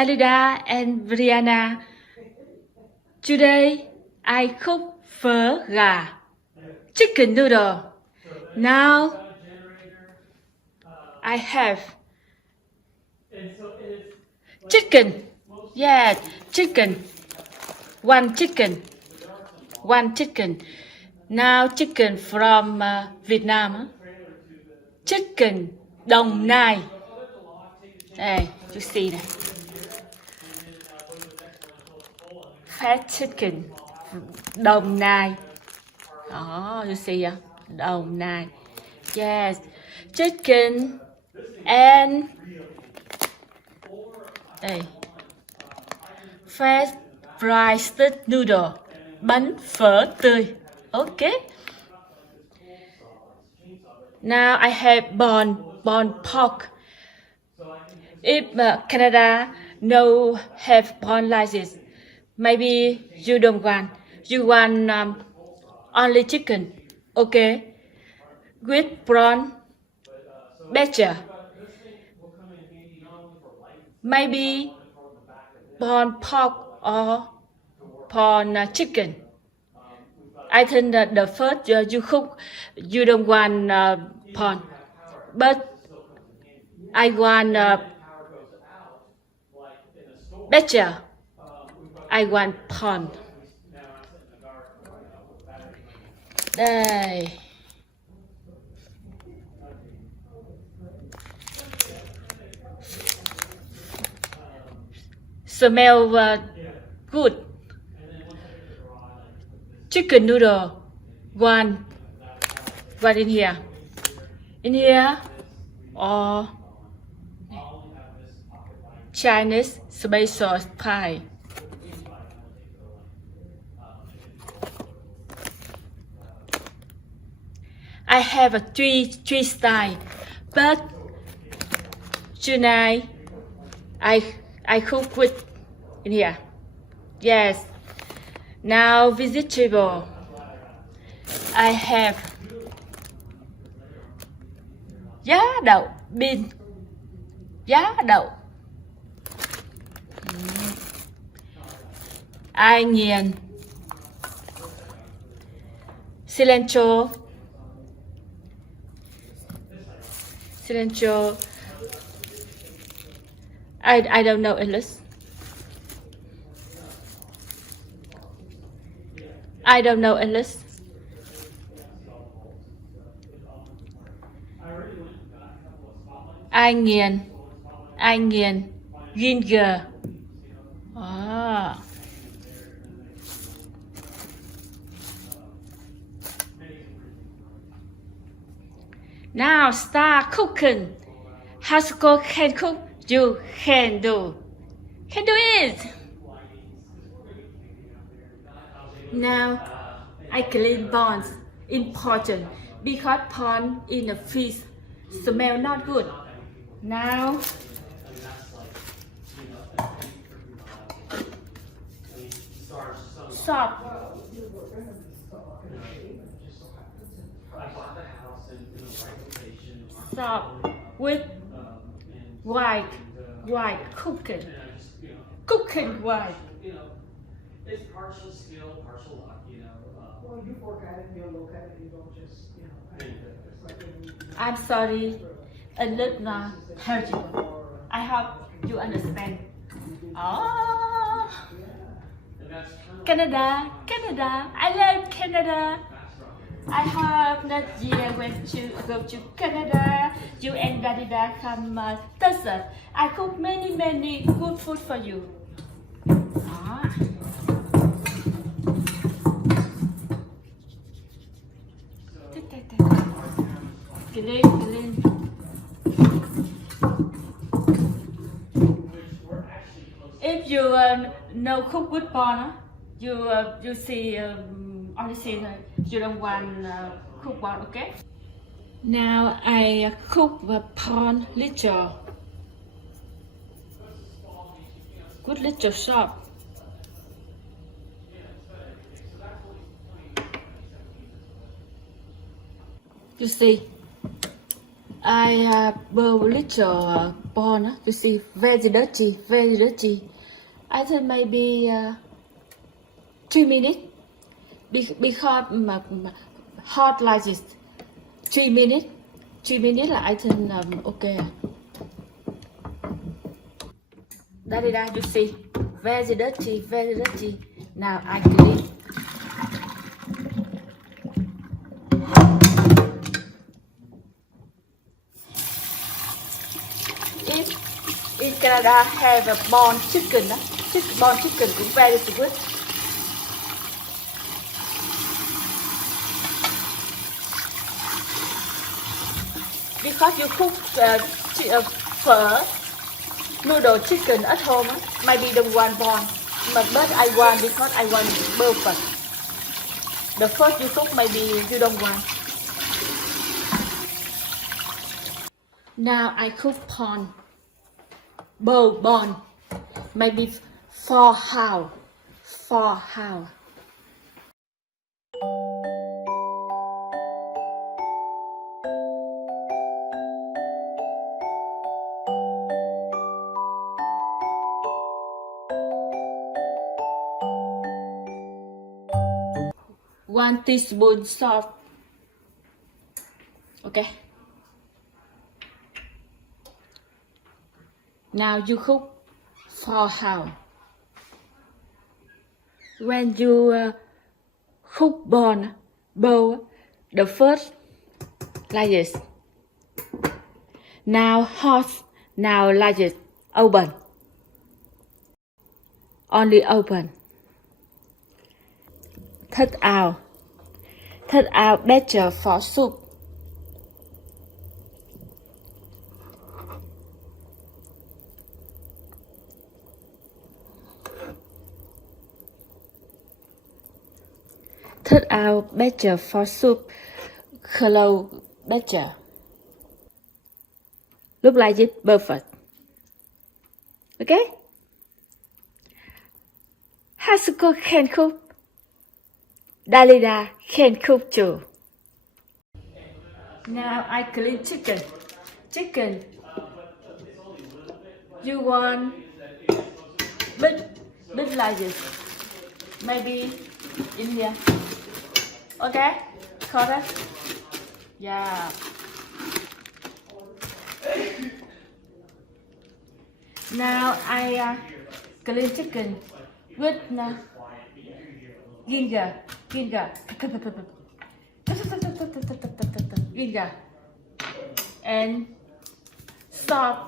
Dalida and Brianna. Today I cook phở gà, chicken noodle. Now I have chicken. Yeah, chicken. One chicken. Now chicken from Vietnam. Chicken Đồng Nai. Đây, you see này. Fat chicken Đồng Nai. Oh, you see ya? Đồng Nai. Yes, chicken and đây fresh fried noodle, bánh phở tươi. Okay. Now I have bone pork. If Canada no have bone like this, maybe you don't want. You want only chicken. Okay. With prawn, better. Maybe bone pork or bone chicken. I think that the first you cook, you don't want bone, but I want better. I want bone. Đây. Smell good. Chicken noodle. One in here. In here or Chinese special pie. I have a three style, but tonight I cook with in here. Yes. Now vegetable. I have giá đậu bean. Giá đậu. Onion. Cilantro. I don't know English. I don't know English. Onion, ginger. Ah. Now start cooking. HASUKO can cook. You can do. Can do it. Now I clean bones. Important because bone in the fish smell not good. Now salt. Salt with white cooking white. It's partial skill, partial luck, you know. Well, you work at it, you look at it, you don't just, you know. I'm sorry, a little terrible. I hope you understand. Oh, Canada, I love Canada. I hope next year when you go to Canada, you and Dalida come visit. I cook many good food for you. Ah. Clean. If you no cook with bone, you see only see you don't want cook bone, okay? Now I cook the bone little. Good little salt. You see, I boil little bone. You see, very dirty, very dirty. I think maybe 3 minutes because hot like this. 3 minutes. 3 minutes là I think okay. Da, you see, very dirty, very dirty. Now I clean. In Canada have a bone chicken, bone chicken is very good. Because you cook phở, noodle chicken at home, maybe don't want bone, but I want because I want perfect. The first you cook maybe you don't want. Now I cook bone, maybe 4 hours. 4 hours. One teaspoon salt. Okay. Now you cook 4 hours. When you cook bowl, the first like this. Now hot, now like this. Open. Only open. Take out. Take out better for soup. Take out better for soup. Close better. Look like it perfect. Okay? HASUKO can cook. Dalida can cook too. Now I clean chicken. Chicken. You want bit like this. Maybe in here. Okay? Correct? Yeah. Now I clean chicken with ginger. Ginger and salt,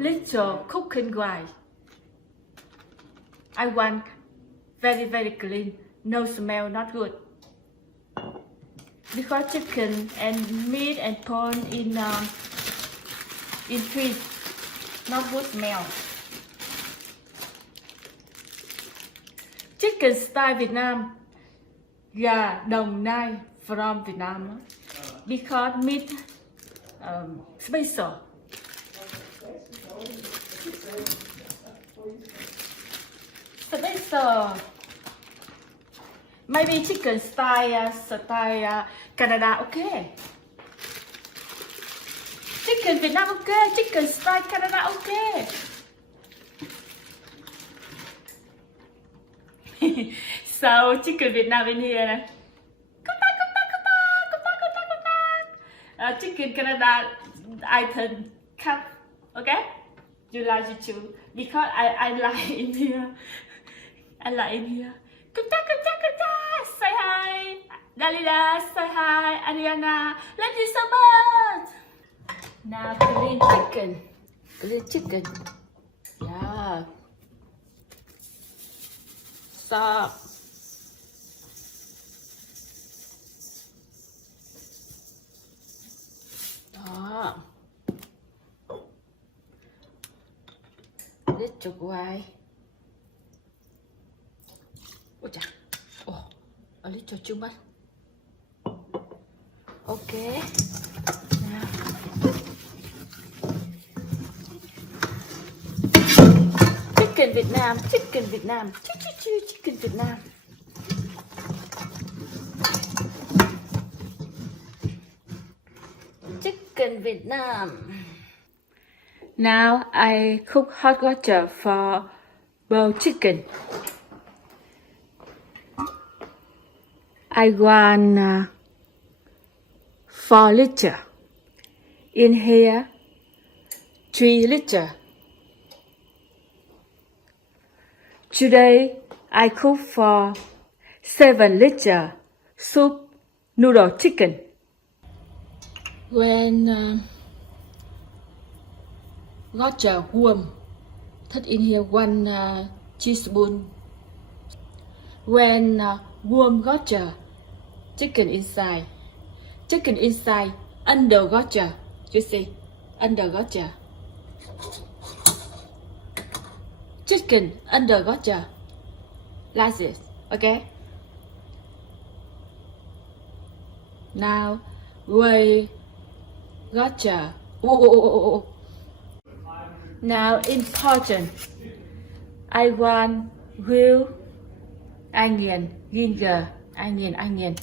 little cooking oil. I want very clean, no smell, not good. Because chicken and meat and corn in freeze, not good smell. Chicken style Việt Nam, gà Đồng Nai from Vietnam, because meat special. Special. Maybe chicken style Canada okay. Chicken Việt Nam okay, chicken style Canada okay. So chicken Việt Nam in here. Chicken Canada I can cut. Okay? You like it too. Because I like in here. I like in here. Say hi. Dalida, say hi. Ariana, love you so much. Now clean chicken. Clean chicken. Yeah. Stop. Đó. Little white. Ôi chà. Oh, a little too much. Okay. Now. Chicken Việt Nam, chicken Việt Nam, chicken Việt Nam. chicken Việt Nam. Now I cook hot water for boiled chicken. I want 4 liter. In here 3 liter. Today I cook for 7 liter soup noodle chicken. When water warm, put in here 1 teaspoon. When warm water, chicken inside. Chicken inside under water. You see, under water. Chicken under water. Like this, okay? Now we water. Oh. Now important. I want real onion, ginger, onion.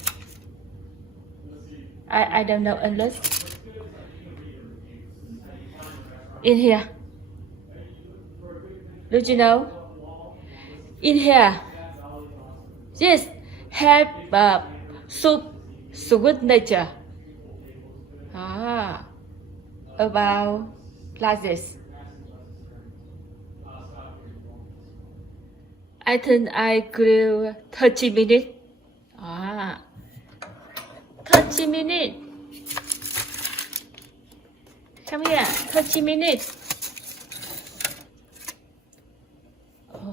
I don't know English. In here. Did you know? In here. Yes, have soup with nature. About like this. I think I grill 30 minutes. 30 minutes. Come here, 30 minutes.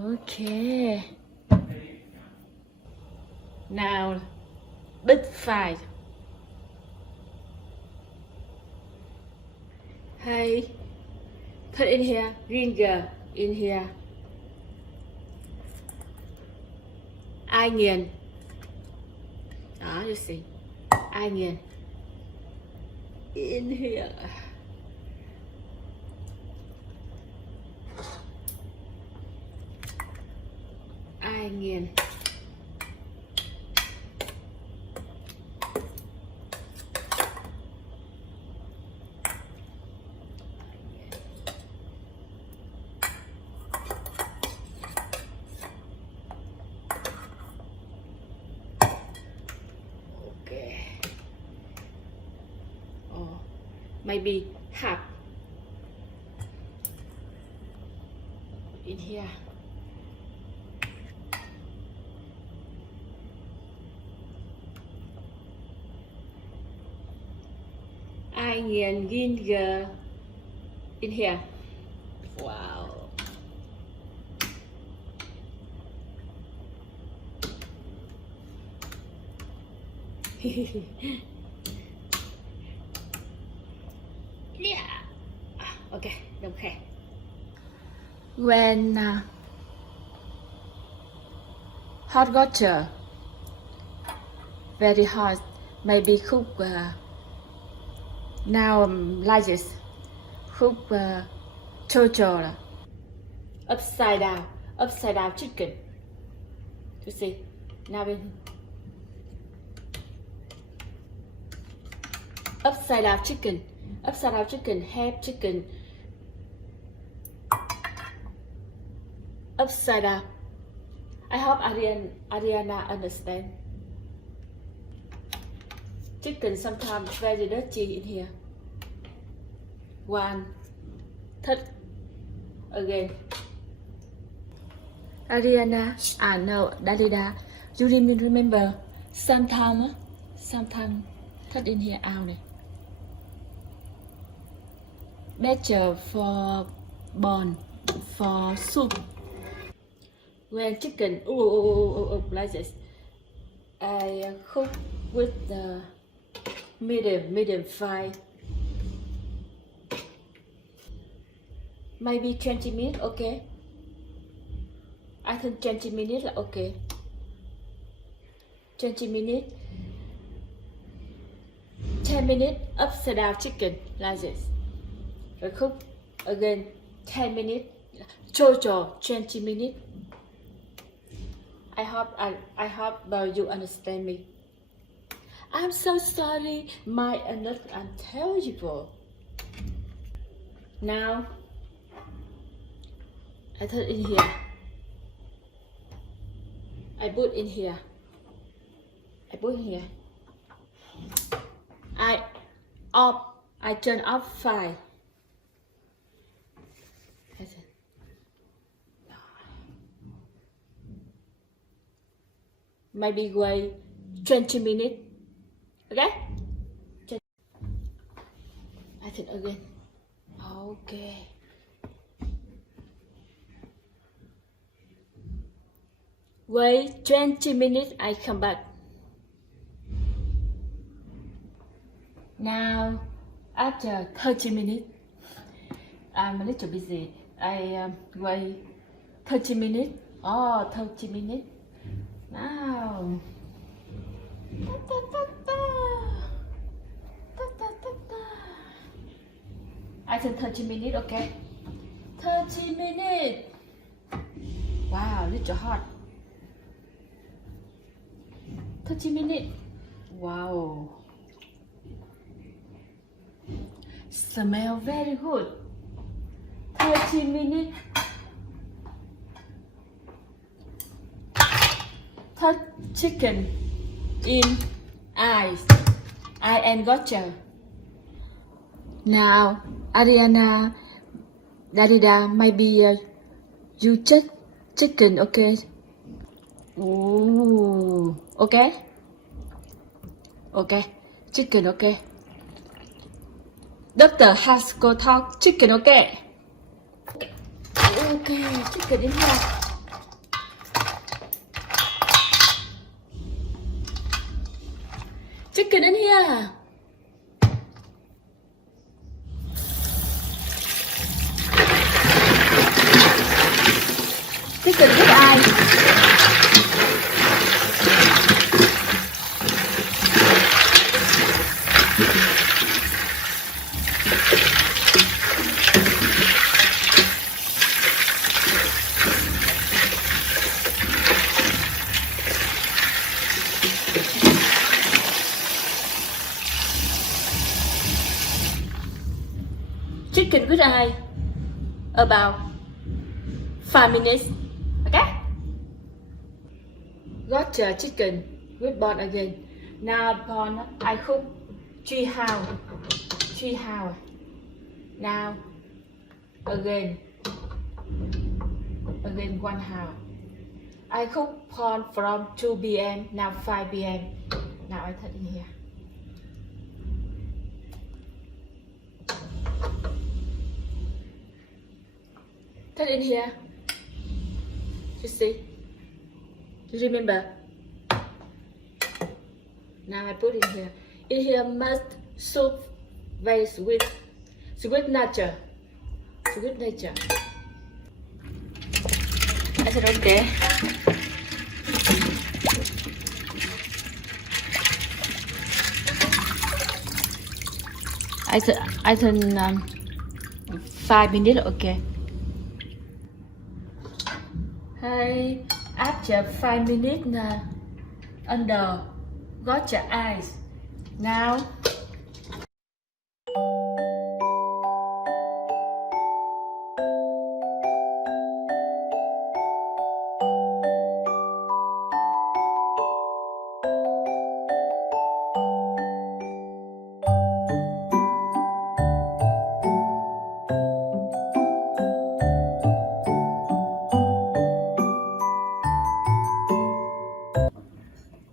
Okay. Now, big fry. Hey, put in here, ginger in here. Onion. You see, onion in here. Onion. Maybe half in here. Onion, ginger in here. Wow. Yeah. Okay, okay. When hot water very hot, maybe cook now like this. Cook total upside down chicken. You see now in upside down chicken, half chicken, upside down. I hope Ariana understand. Chicken sometimes very dirty in here. One, third, again. Ariana, no, Dalida, you remember sometimes third in here out. Better for bone, for soup. When chicken, like this, I cook with the medium fry. Maybe 20 minutes, okay? I think 20 minutes là okay. 20 minutes. 10 minutes upside down chicken like this. I cook again 10 minutes. Total 20 minutes. I hope you understand me. I'm so sorry, my English is terrible. Now I put in here. I put in here. I put in here. I turn off file. Maybe wait 20 minutes. Okay? I think again. Okay. Wait 20 minutes, I come back. Now, after 30 minutes, I'm a little busy. I wait 30 minutes. Oh, 30 minutes. Now. I said 30 minutes, okay? 30 minutes. Wow, little hot. 30 minutes. Wow. Smell very good. 30 minutes. Third chicken in eyes. I am gotcha. Now, Ariana, Darida, maybe you check chicken, okay? Ooh, okay? Okay, chicken, okay? Dr. HASUKO talk chicken, okay? Okay, chicken in here. Chicken in here. Chicken with eye. Chicken with eye. About 5 minutes. Okay? Gotcha chicken with bone again. Now bone I cook 3 hours. 3 hours. Now again 1 hour. I cook bone from 2 p.m. now 5 p.m. Now I put in here. Put in here. You see? You remember? Now I put in here. In here must soup base with sweet nature. Sweet nature. I said okay. I said 5 minutes, okay. Hey, after 5 minutes under got your eyes. Now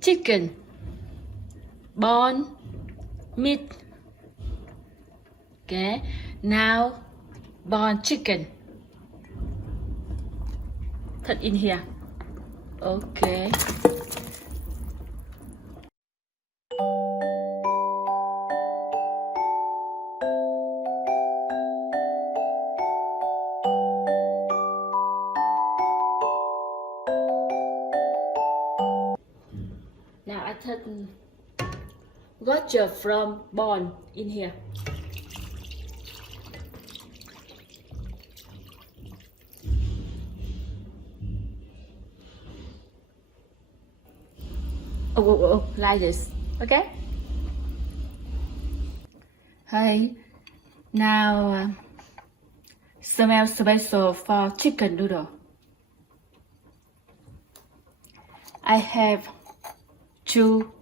chicken, bone, meat. Okay, now bone chicken. Put in here. Okay. Now I put gotcha from bone in here. Oh, like this, okay? Hey, now Smell special for chicken noodle. I have 2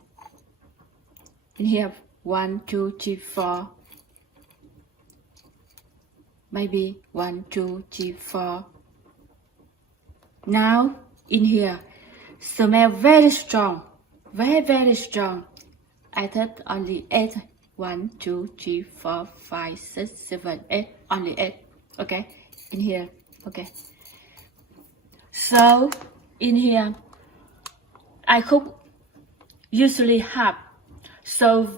in here. 1, 2, 3, 4. Maybe 1, 2, 3, 4. Now in here, smell very strong, very strong. I thought only 8. 1, 2, 3, 4, 5, 6, 7, 8. Only 8. Okay, in here. Okay. So in here, I cook usually half, so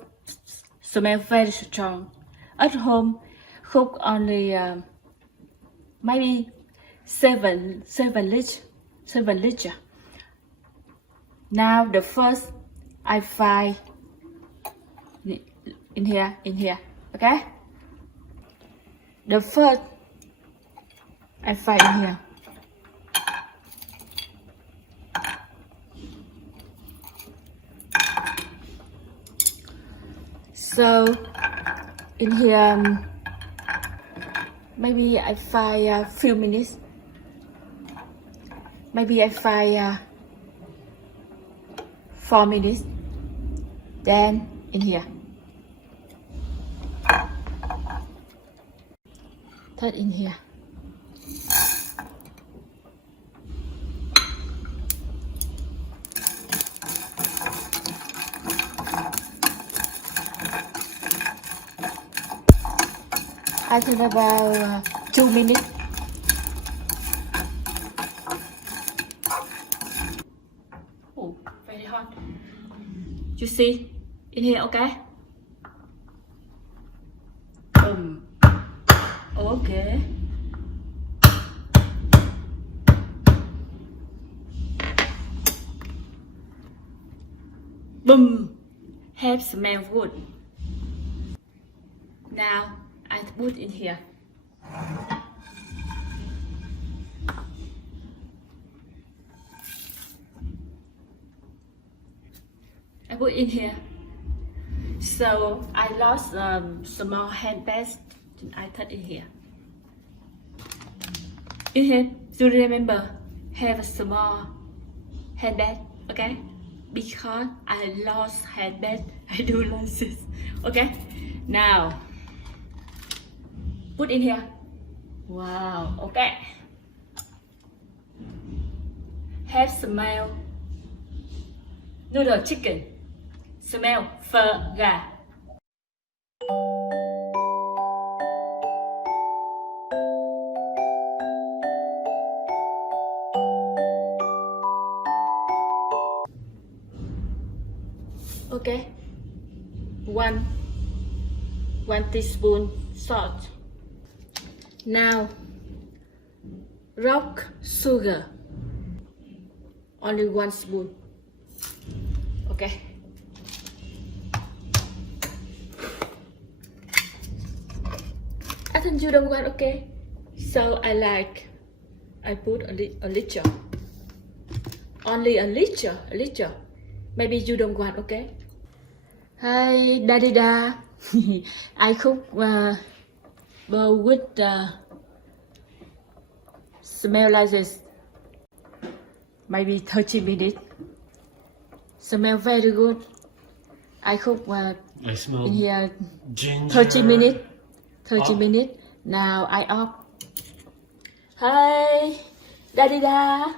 smell very strong. At home, cook only maybe 7 liter. Now the first I fry in here. Okay. The first I fry in here. So in here, maybe I fry a few minutes. Maybe I fry 4 minutes. Then in here. Third in here. I think about 2 minutes. Oh, very hot. You see in here, okay? Okay. Boom. Have smell good. Now I put in here. I put in here. So I lost small handbag. I put in here. In here, you remember, have a small handbag, okay? Because I lost handbag, I do like this. Okay, now put in here. Wow, okay. Have smell noodle chicken. Smell phở gà. Okay. 1 teaspoon salt. Now rock sugar. Only 1 spoon. Okay. I think you don't want, okay? So I put a liter. Only a liter. Maybe you don't want, okay? Hi, da. I cook bowl with smell like this. Maybe 30 minutes. Smell very good. I cook I smell in here ginger. 30 minutes. 30 Oh. minutes. Now I off. Hi, da.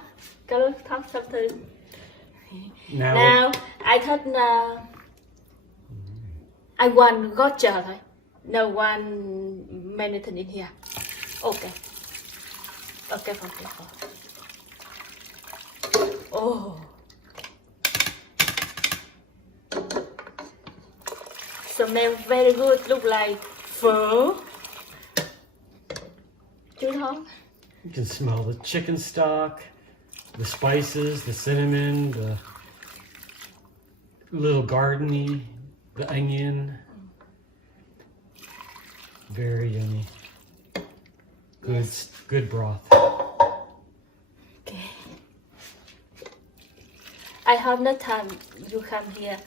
Có talk something. Now I thought I want gotcha thôi. No one anything in here. Okay. Okay. Oh. Smell very good. Look like phở. Chứ không? You can smell the chicken stock, the spices, the cinnamon, the little gardeny, the onion. Very yummy. Good, Yes. good broth. Okay. I hope next time you come here,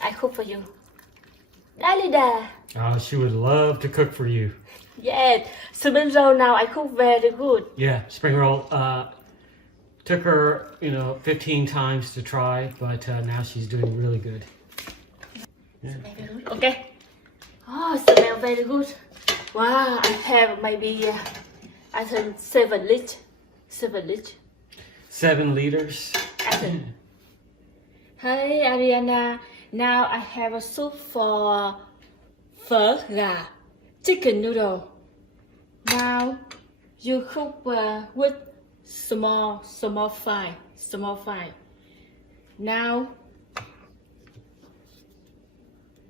I cook for you. Dalida. She would love to cook for you. Yes, spring roll now I cook very good. Yeah, spring roll. Took her, 15 times to try, but now she's doing really good. Yeah. Okay. Oh, smell very good. Wow, I have maybe I think 7 liters. 7 liters. 7 liters. I think. Hey Ariana, now I have a soup for phở gà, chicken noodle. Now you cook with small fry. Now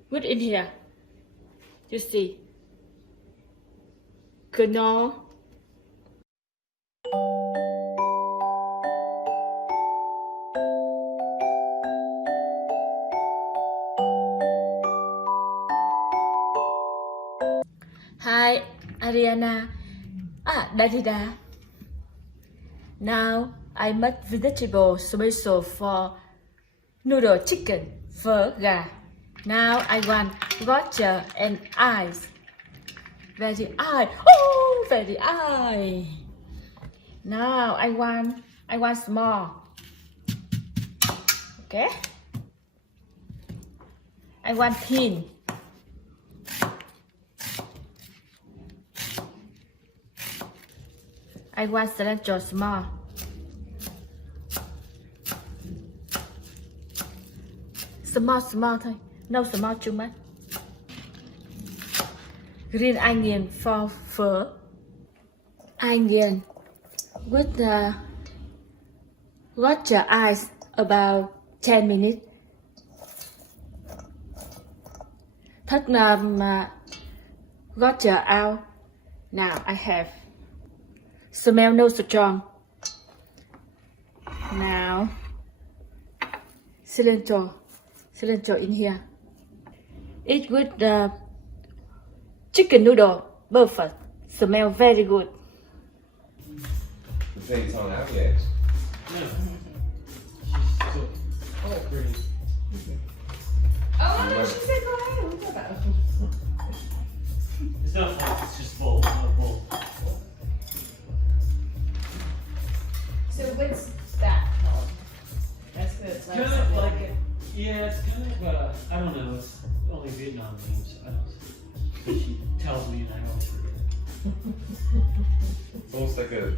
put in here. You see, canola. Hi, Ariana. Daddy. Now I make vegetable special for noodle chicken phở gà. Now I want water and ice. Very ice. Oh, very ice. Now I want small. Okay. I want thin. I want cilantro small. Small thôi. No small too much. Green onion for phở. Onion with water ice about 10 minutes. Take water out. Now I have. Smell no strong. Now cilantro in here. Eat with the chicken noodle. Perfect. Smell very good. The thing's on out yet. No. She's still green. Oh, no, she said go ahead. What's about? It's not full, it's just full. Not a bowl. So what's that called? That's good. It's kind of like, it's kind of, I don't know, it's only Vietnam names. I don't, but she tells me and I always forget. It's almost like a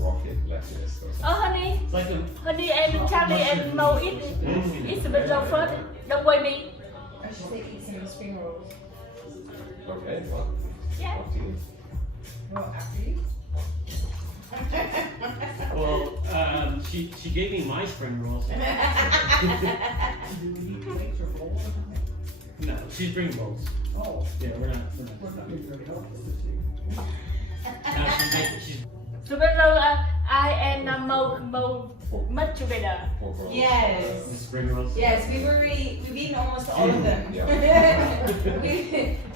rocket lettuce or something. Oh honey, It's like a, honey and Charlie and Mo eat spring roll first. Don't worry me. I should say eat some spring rolls. Okay, well, Yeah. up to you. Well, after you. well, she gave me my spring rolls. No, she's bringing rolls. Oh. Yeah, we're not. No, she's Spring roll, I and Mo much together. Yes. the spring rolls. Yes, we've eaten almost all of them. Yeah.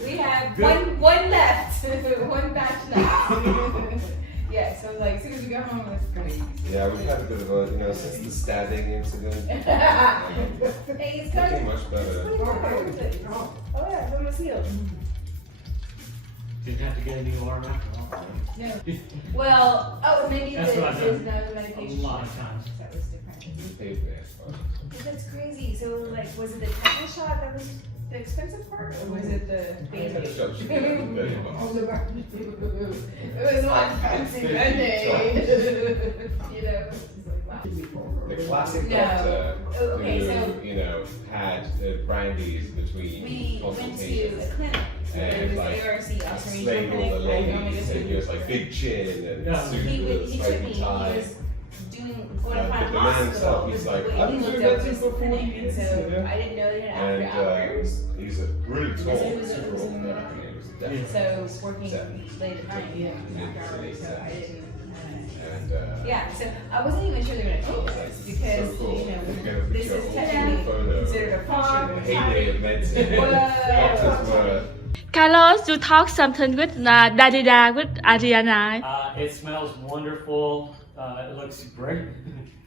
we have Good. one left, one batch left. Yeah, so like as soon as we go home, it's great. Yeah, we've had a bit of a, since the stabbing incident, Hey, it's looking good. much better. Oh yeah, one was healed. Didn't have to get a new arm after all. No. Well, maybe That's what I've there's done another a medication. lot of times. That was different. We paid for it, but That's crazy. So, like, was it the tetanus shot that was the expensive part, or was it the the band-aid? shot should be like $1 billion. It was one fancy band-aid. You know? It's like, wow. The classic No. doctor Okay, who, so- had brandies between We went to consultations. a clinic. And There like was ARC, observation slaying all clinic. the I normally ladies, just and he was like big chin and Yeah. suit he with a took me, slightly he tie. was going to But find the a man hospital. himself, he's like, but I've he been looked doing up that his for 40 clinic, and years, so yeah. I didn't know that And after hours. he's a really tall, It was a- super it was old a- man. I think it was a definite So working late at night, after hours, so I didn't. And Yeah, so I wasn't even sure they were gonna take this because so cool. you know You're gonna put this your is old technically photo. considered a puncture. The heyday of medicine. Doctors were Carlos, you talk something with Daddy with Ariana. It smells wonderful. It looks great.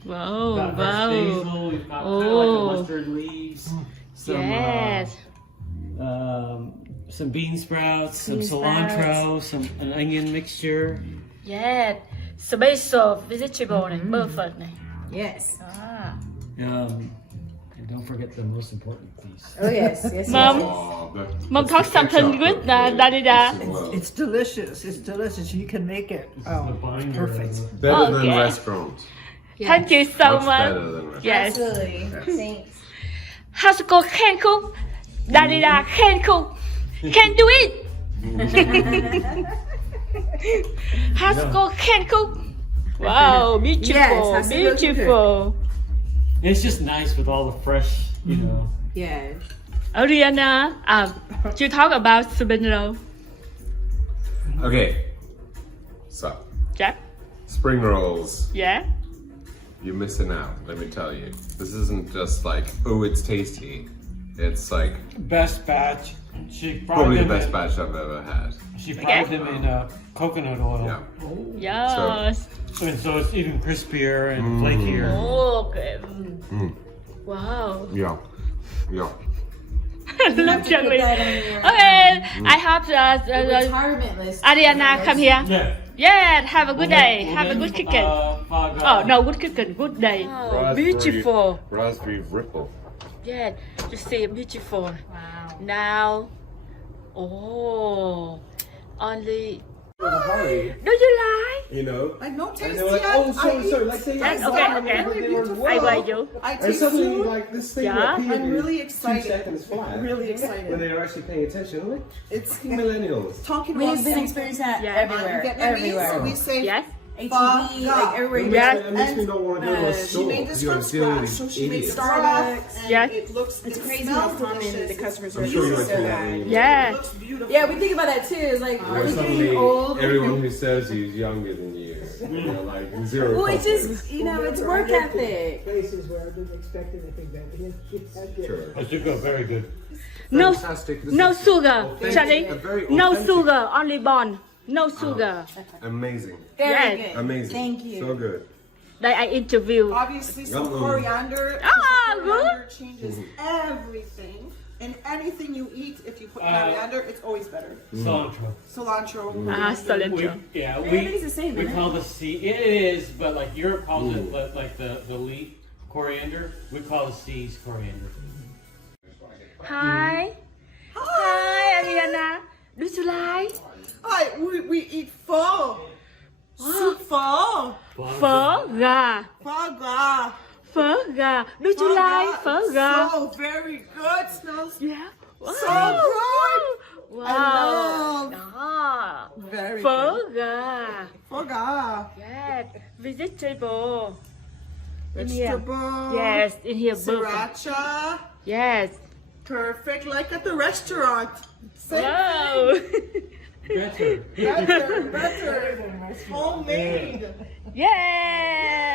Wow, Got fresh wow. basil. We've got kind of like Oh. a mustard leaves. Some Yes. some bean sprouts, some Bean cilantro, an onion mixture. Yeah, special vegetable này, perfect này. Yes. Ah. And don't forget the most important piece. Oh yes, yes. Mom, Oh, Mom talk something good, Dadida. It's delicious. It's delicious. You can make it. Oh, The binder. perfect. better than Okay. restaurants. Thank you so Much much. better than restaurants. Yes. Absolutely. Thanks. Hasuko can cook. Dadida can cook. Can do it. Hasuko can cook. Wow, beautiful, Yes, Hasuko can beautiful. It's just nice with all the fresh, you know. Yeah. Ariana, you talk about spring roll. Okay. So, Yeah, spring rolls. yeah. You're missing out, let me tell you. This isn't just like, oh, it's tasty. It's like Best batch. She fried probably the them best in, batch I've ever had. She fried Okay. them in coconut oil. Yeah. Yes. And so it's even crispier and flakier. Okay. Wow. Yeah. Yeah. Look at me. that on your, Okay, I hope retirement list. Ariana come here. Yeah. Yeah, have a good day. Well, Have a then, good cooking. Foie Oh gras. no, good cooking, good day. Beautiful. Raspberry ripple. Yeah, you see, beautiful. Wow. Now, oh, only. In a hurry, Do you like? you know. Like no And taste they were like, yet. oh, sorry, like they Yes, okay. they were I well. wear you. I And taste suddenly, food. like this thing Yeah. appeared I'm really in 2 excited. seconds flat. Really When excited. they were actually paying attention, I'm like, It's millennials. talking about We've been experiencing that Yeah. everywhere. Vietnamese. Everywhere. We say Yes. ATV, Fuck. like everywhere. Yes. It makes me not want to go to a she store. made this You from gotta deal with scratch. So these she made idiots. Starbucks. And Yes. it looks. It's it crazy smells how common delicious. the customer I'm service sure you is went so through bad. that. Yeah. It looks beautiful. Yeah, we think about that too. It's like, are Where we getting suddenly old? everyone who serves you is younger than you. You know, like zero. Well, it's confidence. just, you know, it's work ethic. Places where I didn't expect anything better. Sure. HASUKO, very good. No, Fantastic. This no is sugar, authentic, Charlie. a very No authentic- sugar, only bond. No sugar. Amazing. Very Yes. good. Amazing. Thank you. So good. That I interview. Obviously, some Yum. coriander. Ah, Coriander changes everything. And anything you eat, if you put coriander, it's always better. Cilantro. Cilantro. Ah, cilantro. Yeah, Everything's the same, we isn't call the seed. It is, but like Europe calls it like the leaf coriander. We call the seeds coriander. Hi. Hi, Ariana. Do you like? Hi, we eat pho. Soup pho. Phở gà. Pho gà. Phở gà. Do you like phở gà? So very good. Smells Yeah. so good. Wow. love. Đó. Very Phở good. gà. Pho gà. Yes. Vegetable. In here. Vegetable. Yes, in here. Burger. Sriracha. Yes. Perfect, like at the restaurant. Same Wow. Better. Better, better. Homemade. Yeah.